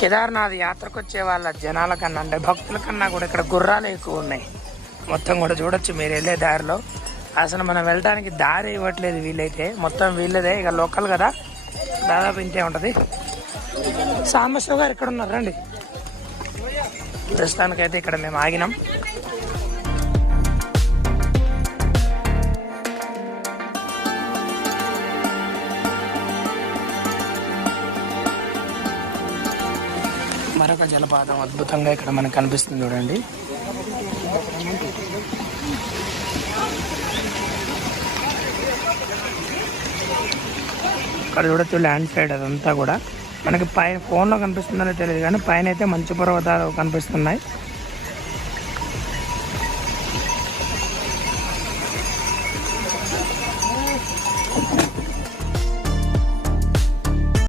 కేదార్నాథ్ యాత్రకు వచ్చే వాళ్ళ జనాల కన్నా అంటే భక్తుల కన్నా కూడా ఇక్కడ గుర్రాలు ఎక్కువ ఉన్నాయి. మొత్తం కూడా చూడొచ్చు మీరు వెళ్ళే దారిలో. అసలు మనం వెళ్ళడానికి దారి ఇవ్వట్లేదు వీళ్ళైతే, మొత్తం వీళ్ళదే. ఇక లోకల్ కదా, దాదాపు ఇంతే ఉంటుంది. సాంబశివ గారు ఇక్కడ ఉన్నారు రండి. ప్రస్తుతానికైతే ఇక్కడ మేము ఆగినాం. మరొక జలపాతం అద్భుతంగా ఇక్కడ మనకు కనిపిస్తుంది చూడండి. ఇక్కడ చూడొచ్చు ల్యాండ్ సైడ్ అదంతా కూడా మనకి పైన ఫోన్లో కనిపిస్తుందో తెలియదు కానీ పైన అయితే మంచు పర్వతాలు కనిపిస్తున్నాయి.